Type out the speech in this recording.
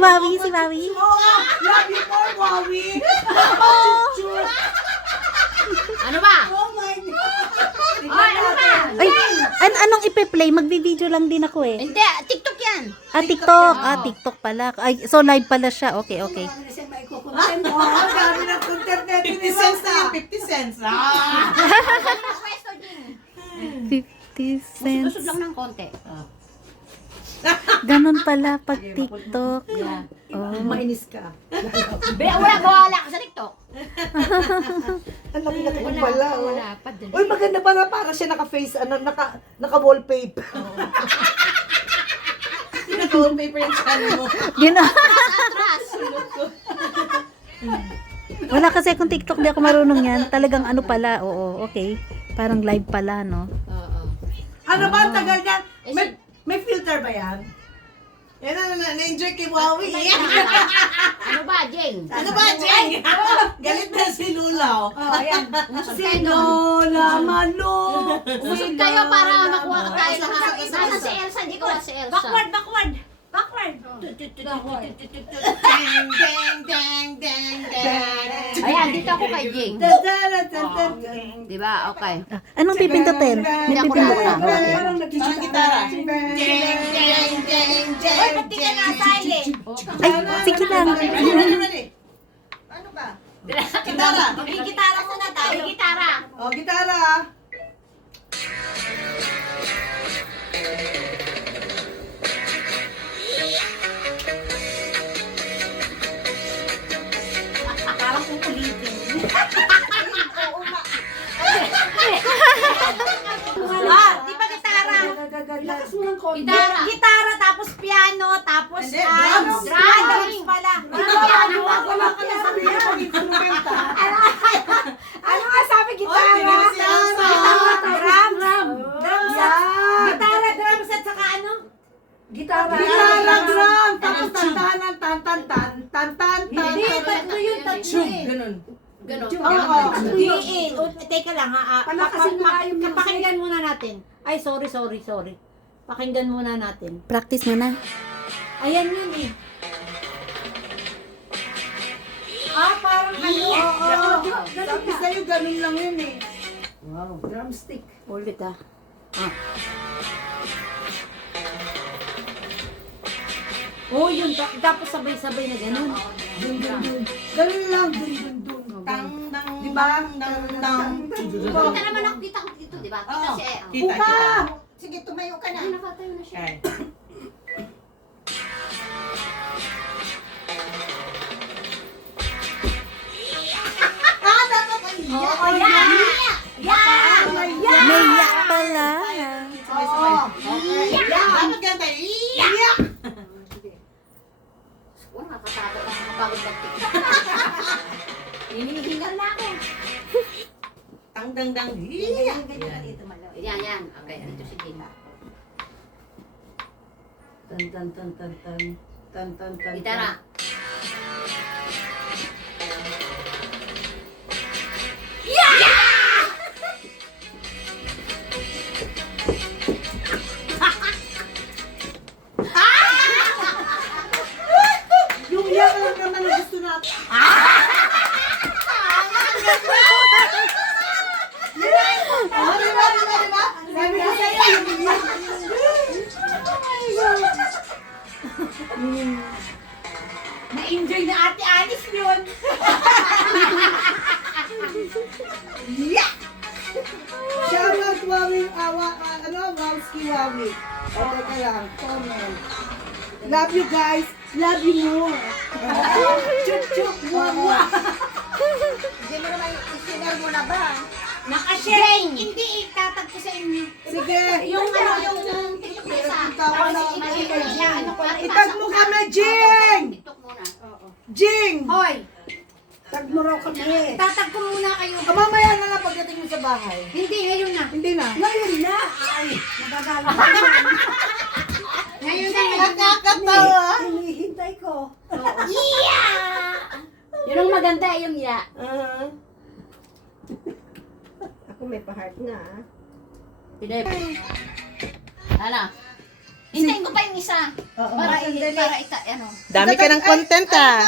Wawi, si Wawi. Oo, love you more, Wawi. Chup-chup. Ano ba? Oh my God. Ay, ano ba? Ay, anong ipe-play? Magbi-video lang din ako eh. Hindi, TikTok yan. TikTok. TikTok pala. Ay, so live pala siya. Okay, okay. Oh, dami ng content na 50 cents na. 50 cents. Pwesto din. 50 cents. Usod lang ng konti. Ganon pala pag TikTok. Oh. Mainis ka. Wala ka sa TikTok. Ang laki-laki ko pala. Oh. Wala pa din. Uy, maganda pala para siya naka-face, naka-wallpaper. Naka-wallpaper yung channel mo. Ganon. Atras. Wala kasi akong TikTok, di ako marunong yan. Talagang ano pala, oo, okay. Parang live pala, no? Oo. Ano ba ang tagal niyan? May filter ba yan? Yan na-enjoy kay Wawi. Ano ba, Jeng? Ano ba, Jeng? Galit na si Lula. Oh, ayan. Usod Si kayo doon. Lola Mano. Usod kayo para makuha ka tayo ng nasa si Elsa, hindi ko wala si Elsa. Backward. Dang, dang, dang, dang, dang. Ayan, dito ako kay Jeng. Diba? Okay. Anong pipindutin? May Hindi ako pipindut ka? nakaka- Okay. Parang nagkikitara. Dang, dang, dang, dang. Hoy, ba't di ka na-silent? Ay, sige lang. Ano ba? Gitara. Magigitara muna tayo. Ay, gitara. Oh, gitara. Parang kukulitin. Di ba gitara? Lakas mo ng konti. Gitara. Gitara, tapos piano, tapos Hindi, drums. drums pala. Wala ka na sabihin pag instrumenta. Ano nga sabi Oy, gitara? pinili si Elsa. Drums at gitara, drums at saka ano? Gitara, drum. Tapos tantanan, tantan, tantan, Hindi, tatlo yun, tatlo eh. Ganun. Ganon. Oo. Diin. Teka lang ha. Palakasin mo nga yung music. Pakinggan muna natin. Ay, sorry. Pakinggan muna natin. Practice mo na. Ayan yun eh. Parang ano. Oo. Sabi sa'yo, ganun lang yun eh. Wow, drumstick. Ulit ah. Oh, yun. Tapos sabay-sabay na ganun. Dun, dun, dun. Ganun lang, dun, dun, dun. Tang, tang, diba? Tang, tang. Kita naman ako, kita ko dito, diba? Kita Oo. si Kita, kita. Sige, tumayo ka Ay, nakatayo na siya. Okay. Oo, yan! Yan! May yak pala. Okay. Dapat ganun tayo. Iyak! Wala, nakakatakot ako kapagod mag-tiktok. Hinihingal na ako. Tang, dang, dang. Iyak! Yan. Okay, dito si Jeng. Tan, tan, tan, tan, tan. Tan, tan, tan. Gitara. Yung iyak lang naman ang gusto natin. Oh, diba? Sabi ko sa'yo, yung iyak. Na-enjoy na Ate Alice yun. Shoutout Wawi, Wowski Wawi. O, teka lang, comment. Love you guys. Love you more. Chup, chup, mwa. Hindi mo naman isinare mo na ba? Nakashare. Hindi, itatag ko sa inyo. Sige. Yung TikTok na isa. Tawa na ako Kasi kay ano ko lang. Itag mo kami, Jing! TikTok muna. Jing! Hoy, Tag mo raw kami. tatag ko muna kayo. Mamaya na lang pagdating mo sa bahay. Hindi, ngayon na. Hindi na. Ngayon na. Ay, Nagagalit. Ngayon na. nakakatawa. Hinihintay ko. Yun ang maganda, yung ya. Ako may pa-heart na ah. Pinay. Ano? Hintayin ko pa yung isa. Oo. Para Sandali. para ita ano. Dami ka ng content ah.